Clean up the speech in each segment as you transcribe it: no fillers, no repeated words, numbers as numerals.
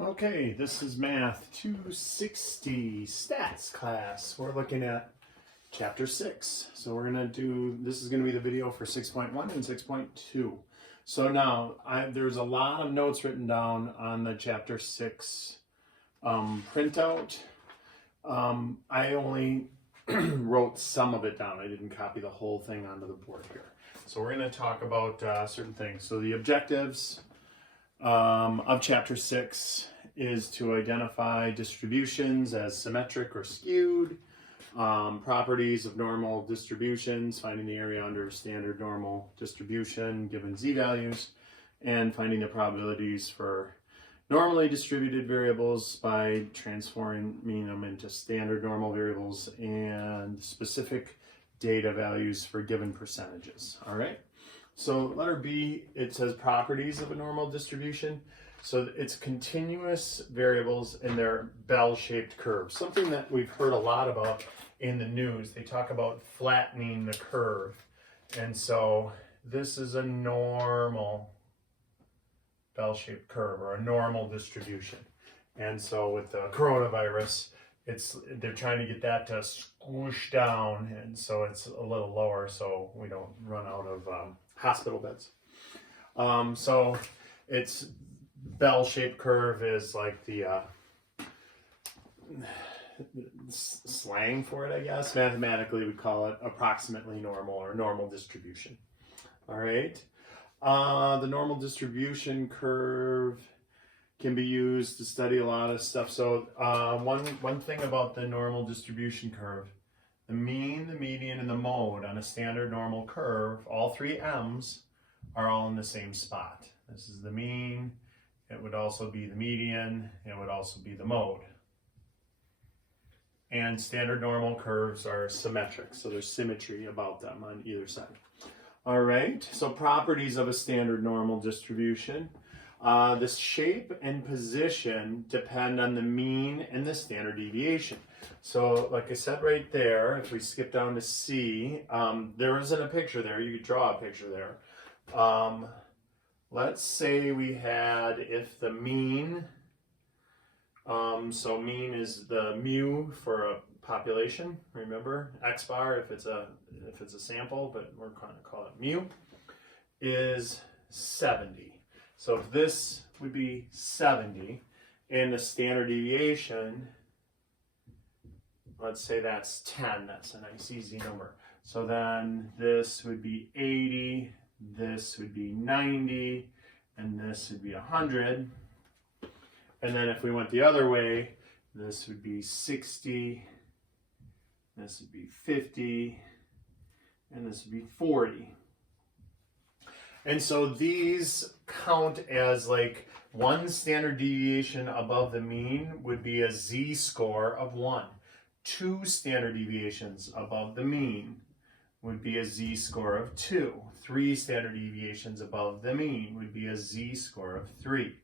Okay, this is Math 260 Stats class. We're looking at Chapter 6. So this is going to be the video for 6.1 and 6.2. So now, there's a lot of notes written down on the Chapter 6 printout. I only wrote some of it down. I didn't copy the whole thing onto the board here. So we're going to talk about certain things. So the objectives of Chapter 6 is to identify distributions as symmetric or skewed, properties of normal distributions, finding the area under standard normal distribution given z-values, and finding the probabilities for normally distributed variables by transforming them into standard normal variables and specific data values for given percentages. All right. So letter B, it says properties of a normal distribution. So it's continuous variables in their bell-shaped curves. Something that we've heard a lot about in the news. They talk about flattening the curve. And so this is a normal bell-shaped curve or a normal distribution. And so with the coronavirus, they're trying to get that to squish down, and so it's a little lower so we don't run out of hospital beds. So its bell-shaped curve is like the slang for it, I guess. Mathematically, we call it approximately normal or normal distribution. All right. The normal distribution curve can be used to study a lot of stuff. So one thing about the normal distribution curve, the mean, the median, and the mode on a standard normal curve, all three m's are all in the same spot. This is the mean, it would also be the median, it would also be the mode. And standard normal curves are symmetric, so there's symmetry about them on either side. All right, so properties of a standard normal distribution. The shape and position depend on the mean and the standard deviation. So like I said right there, if we skip down to C, there isn't a picture there. You could draw a picture there. Let's say we had, if the mean, so mean is the mu for a population, remember? X bar if it's a sample, but we're going to call it mu, is 70. So if this would be 70, and the standard deviation, let's say that's 10, that's a nice easy number. So then this would be 80, this would be 90, and this would be 100. And then if we went the other way, this would be 60, this would be 50, and this would be 40. And so these count as like one standard deviation above the mean would be a z-score of 1. 2 standard deviations above the mean would be a z-score of 2. 3 standard deviations above the mean would be a z-score of 3.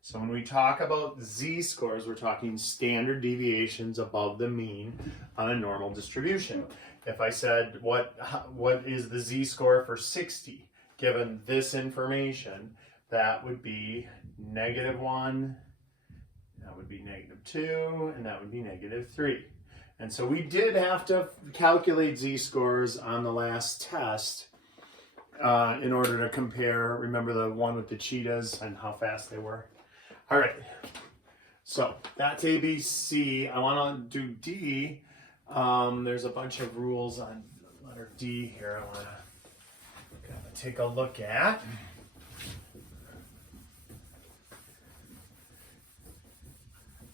So when we talk about z-scores, we're talking standard deviations above the mean on a normal distribution. If I said, what is the z-score for 60? Given this information, that would be -1, that would be -2, and that would be -3. And so we did have to calculate z-scores on the last test in order to compare, remember the one with the cheetahs and how fast they were? All right, so that's A, B, C. I want to do D. There's a bunch of rules on letter D here I want to take a look at.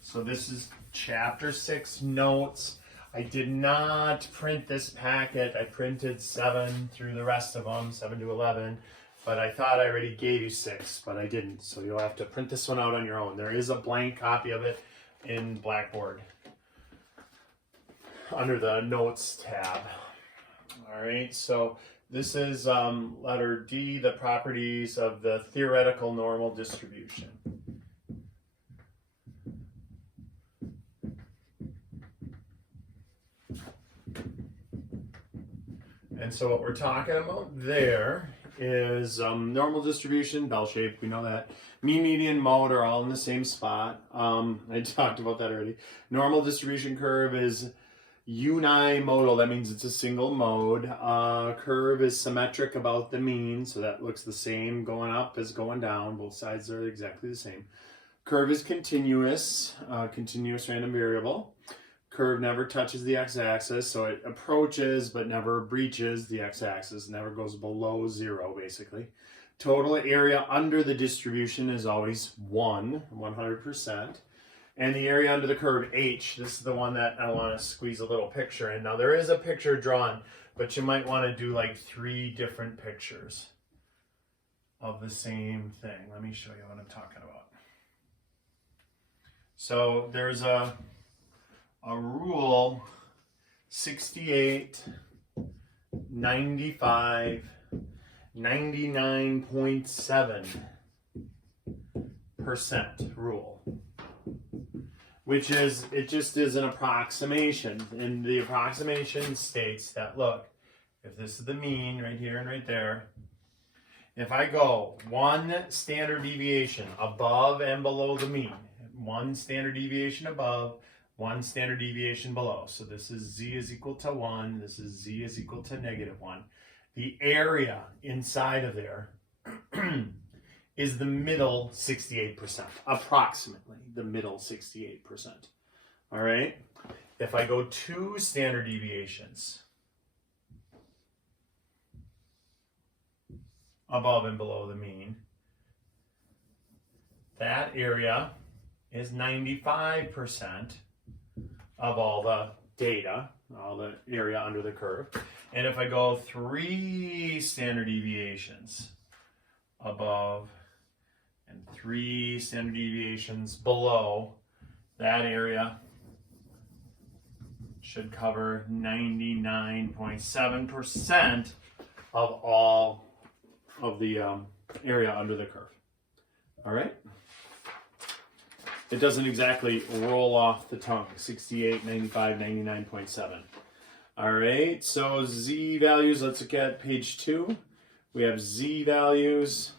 So this is Chapter 6 notes. I did not print this packet. I printed 7 through the rest of them, 7 to 11, but I thought I already gave you 6, but I didn't. So you'll have to print this one out on your own. There is a blank copy of it in Blackboard under the Notes tab. All right, so this is letter D, the properties of the theoretical normal distribution. And so what we're talking about there is normal distribution, bell shape, we know that. Mean, median, mode are all in the same spot. I talked about that already. Normal distribution curve is unimodal, that means it's a single mode. Curve is symmetric about the mean, so that looks the same going up as going down. Both sides are exactly the same. Curve is continuous, continuous random variable. Curve never touches the x-axis, so it approaches but never breaches the x-axis, never goes below 0 basically. Total area under the distribution is always 100%. And the area under the curve, h, this is the one that I want to squeeze a little picture in. Now there is a picture drawn, but you might want to do like 3 different pictures of the same thing. Let me show you what I'm talking about. So there's a rule 68, 95, 99.7% rule, which is, it just is an approximation. And the approximation states that, look, if this is the mean right here and right there, if I go 1 standard deviation above and below the mean, 1 standard deviation above, 1 standard deviation below. So this is z is equal to 1, this is z is equal to -1. The area inside of there is the middle 68%, approximately the middle 68%. All right? If I go 2 standard deviations above and below the mean, that area is 95% of all the data, all the area under the curve. And if I go 3 standard deviations above and 3 standard deviations below, that area should cover 99.7% of all of the area under the curve. All right? It doesn't exactly roll off the tongue. 68, 95, 99.7. All right, so z values, let's look at page 2. We have z values,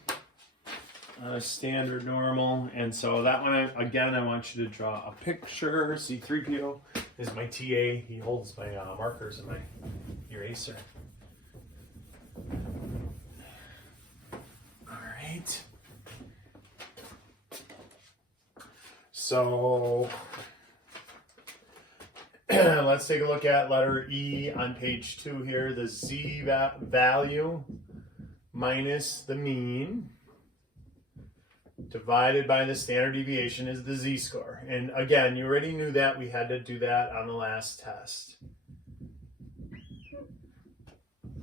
standard, normal, and so that one, again, I want you to draw a picture. C3PO is my TA. He holds my markers and my eraser. All right. So let's take a look at letter E on page 2 here. The z value minus the mean divided by the standard deviation is the z-score. And again, you already knew that. We had to do that on the last test.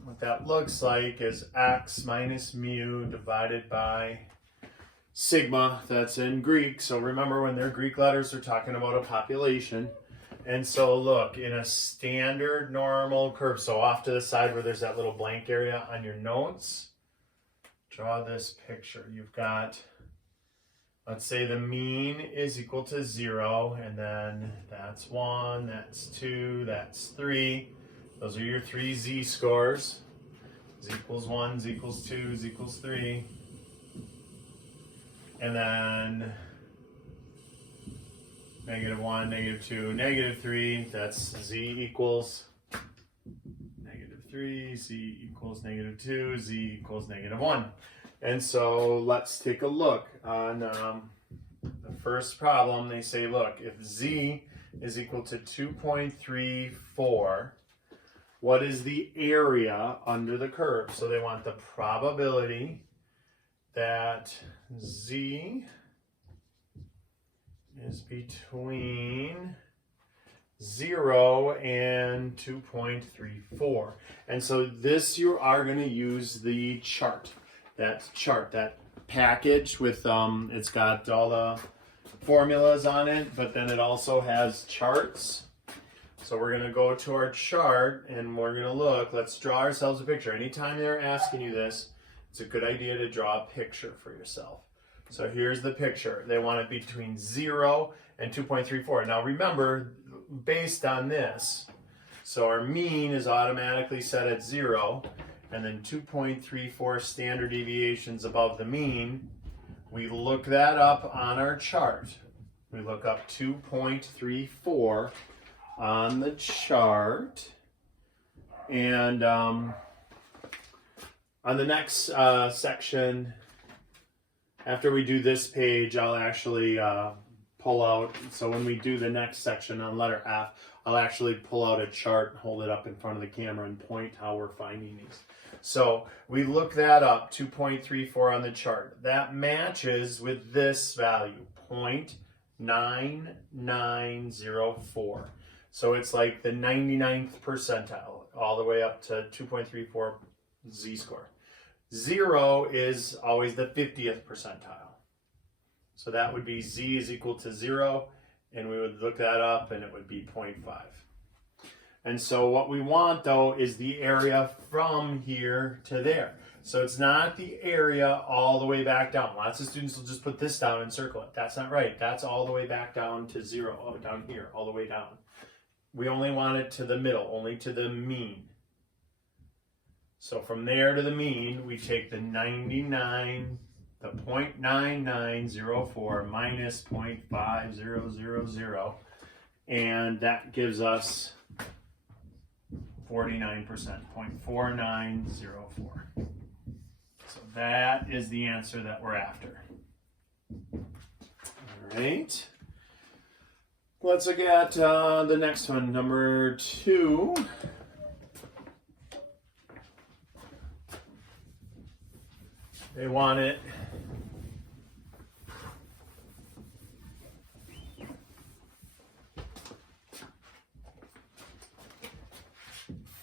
What that looks like is x minus mu divided by sigma. That's in Greek. So remember, when they're Greek letters, they're talking about a population. And so look, in a standard normal curve, so off to the side where there's that little blank area on your notes, draw this picture. You've got, let's say the mean is equal to 0, and then that's 1, that's 2, that's 3. Those are your 3 z-scores. Z equals 1, z equals 2, z equals 3. And then -1, -2, -3, that's z equals -3, z equals -2, z equals -1. And so let's take a look on the first problem. They say, look, if z is equal to 2.34, what is the area under the curve? So they want the probability that z is between 0 and 2.34. And so this, you are going to use the chart. That package with, it's got all the formulas on it, but then it also has charts. So we're going to go to our chart and we're going to look. Let's draw ourselves a picture. Anytime they're asking you this, it's a good idea to draw a picture for yourself. So here's the picture. They want it between 0 and 2.34. Now remember, based on this, so our mean is automatically set at 0, and then 2.34 standard deviations above the mean. We look that up on our chart. We look up 2.34 on the chart, and on the next section, after we do this page, I'll actually pull out, so when we do the next section on letter F, I'll actually pull out a chart, hold it up in front of the camera, and point how we're finding these. So we look that up, 2.34 on the chart. That matches with this value, 0.9904. So it's like the 99th percentile, all the way up to 2.34 z-score. 0 is always the 50th percentile. So that would be z is equal to 0, and we would look that up, and it would be 0.5. And so what we want, though, is the area from here to there. So it's not the area all the way back down. Lots of students will just put this down and circle it. That's not right. That's all the way back down to 0, oh, down here, all the way down. We only want it to the middle, only to the mean. So from there to the mean, we take the 0.9904 minus 0.5000, and that gives us 49%, 0.4904. So that is the answer that we're after. All right. Let's look at the next one, number 2. They want it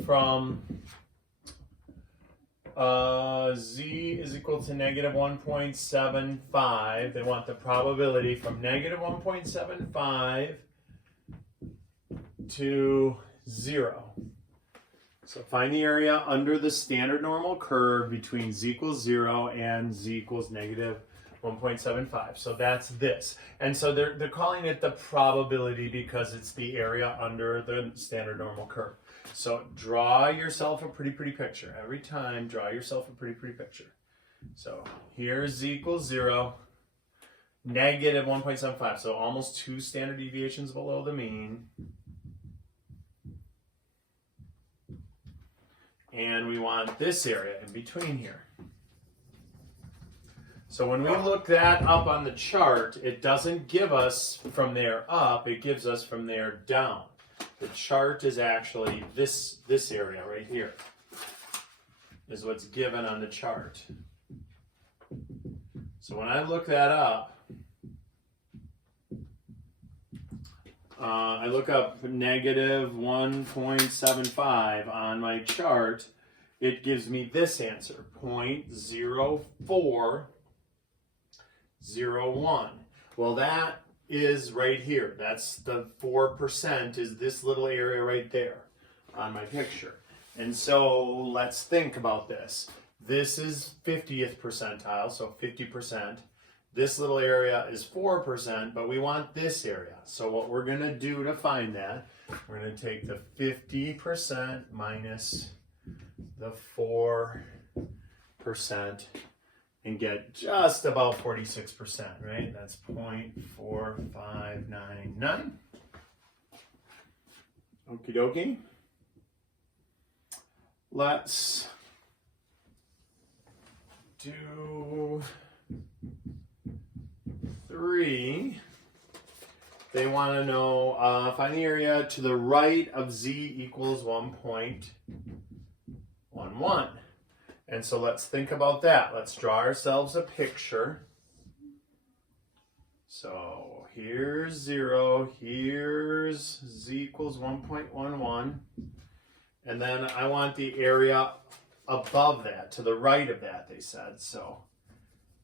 from z is equal to negative 1.75. They want the probability from negative 1.75 to 0. So find the area under the standard normal curve between z equals 0 and z equals negative 1.75. So that's this. And so they're calling it the probability because it's the area under the standard normal curve. So draw yourself a pretty picture. Every time, draw yourself a pretty picture. So here's z equals 0, negative 1.75. So almost 2 standard deviations below the mean. And we want this area in between here. So when we look that up on the chart, it doesn't give us from there up, it gives us from there down. The chart is actually this area right here is what's given on the chart. So when I look that up, I look up negative 1.75 on my chart, it gives me this answer, 0.0401. Well, that is right here. That's the 4% is this little area right there on my picture. And so let's think about this. This is 50th percentile, so 50%. This little area is 4%, but we want this area. So what we're going to do to find that, we're going to take the 50% minus the 4% and get just about 46%, right? That's 0.4599. Okie dokie. Let's do 3. They want to know, find the area to the right of z equals 1.11. And so let's think about that. Let's draw ourselves a picture. So here's 0, here's z equals 1.11. And then I want the area above that, to the right of that, they said. So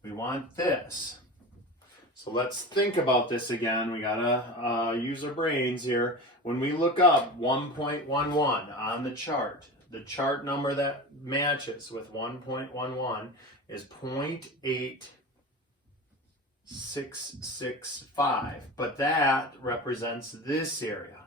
we want this. So let's think about this again. We gotta use our brains here. When we look up 1.11 on the chart number that matches with 1.11 is 0.8665, but that represents this area.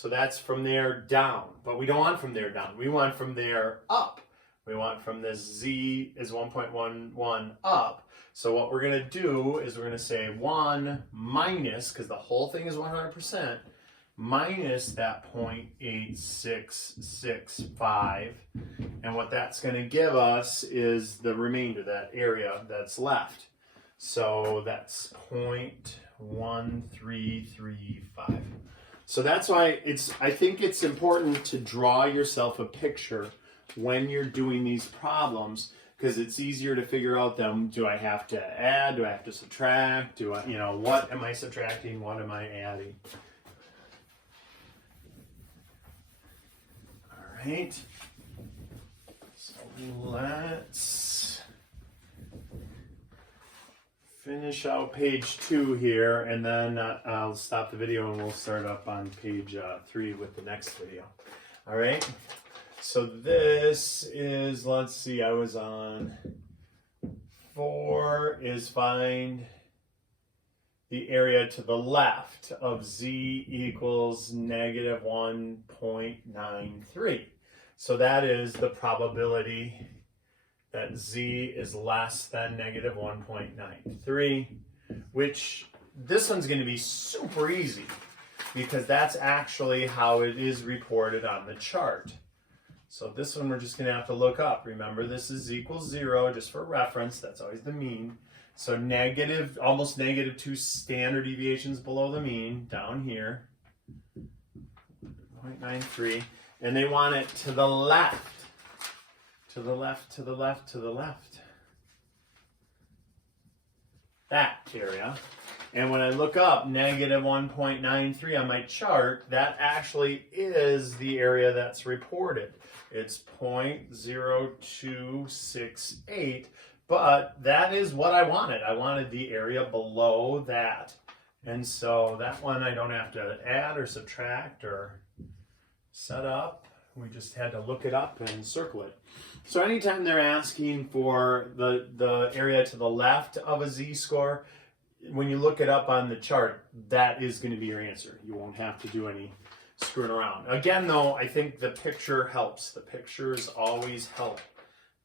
So that's from there down, but we don't want from there down. We want from there up. We want from this z is 1.11 up. So what we're going to do is we're going to say 1 minus, because the whole thing is 100%, minus that 0.8665. And what that's going to give us is the remainder, that area that's left. So that's 0.1335. So that's why I think it's important to draw yourself a picture when you're doing these problems, because it's easier to figure out them. Do I have to add? Do I have to subtract? Do I, what am I subtracting? What am I adding? All right. So let's finish out page 2 here, and then I'll stop the video and we'll start up on page 3 with the next video. All right. So this is, let's see, I was on 4 is find the area to the left of z equals negative 1.93. So that is the probability that z is less than negative 1.93, which this one's going to be super easy because that's actually how it is reported on the chart. So this one we're just going to have to look up. Remember, this is equals 0, just for reference. That's always the mean. So negative, almost negative 2 standard deviations below the mean, down here, 0.93. And they want it to the left. To the left, to the left, to the left. That area. And when I look up negative 1.93 on my chart, that actually is the area that's reported. It's 0.0268, but that is what I wanted. I wanted the area below that. And so that one I don't have to add or subtract or set up. We just had to look it up and circle it. So anytime they're asking for the area to the left of a z-score, when you look it up on the chart, that is going to be your answer. You won't have to do any screwing around. Again, though, I think the picture helps. The pictures always help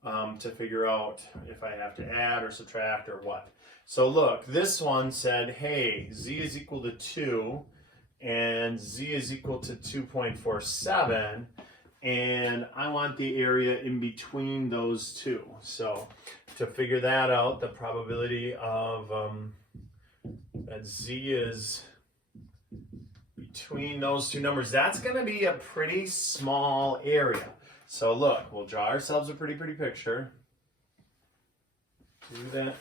to figure out if I have to add or subtract or what. So look, this one said, hey, z is equal to 2 and z is equal to 2.47, and I want the area in between those two. So to figure that out, the probability of that z is between those two numbers, that's going to be a pretty small area. So look, we'll draw ourselves a pretty picture. Do that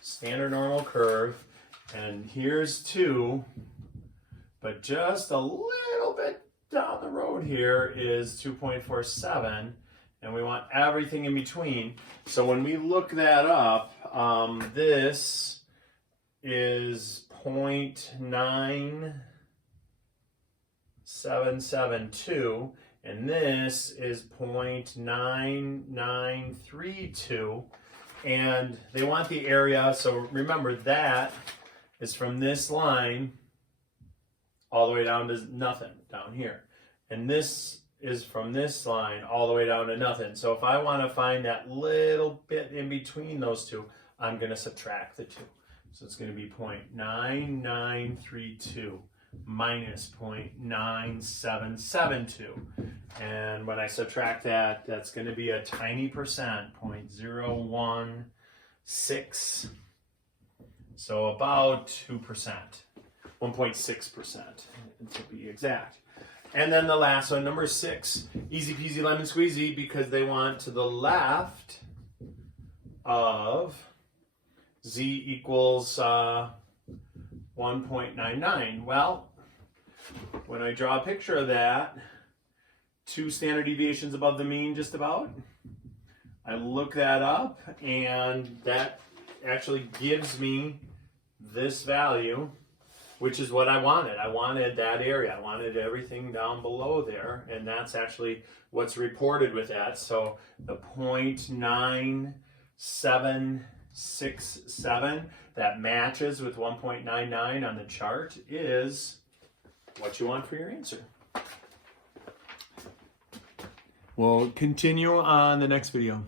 standard normal curve, and here's 2, but just a little bit down the road here is 2.47, and we want everything in between. So when we look that up, this is 0.9772, and this is 0.9932, and they want the area. So remember, that is from this line all the way down to nothing down here, and this is from this line all the way down to nothing. So if I want to find that little bit in between those two, I'm going to subtract the 2. So it's going to be 0.9932 minus 0.9772. And when I subtract that, that's going to be a tiny percent, 0.016. So about 2%, 1.6% to be exact. And then the last one, number 6, easy peasy lemon squeezy, because they want to the left of z equals 1.99. Well, when I draw a picture of that, 2 standard deviations above the mean just about, I look that up, and that actually gives me this value, which is what I wanted. I wanted that area. I wanted everything down below there, and that's actually what's reported with that. So the 0.9767 that matches with 1.99 on the chart is what you want for your answer. We'll continue on the next video.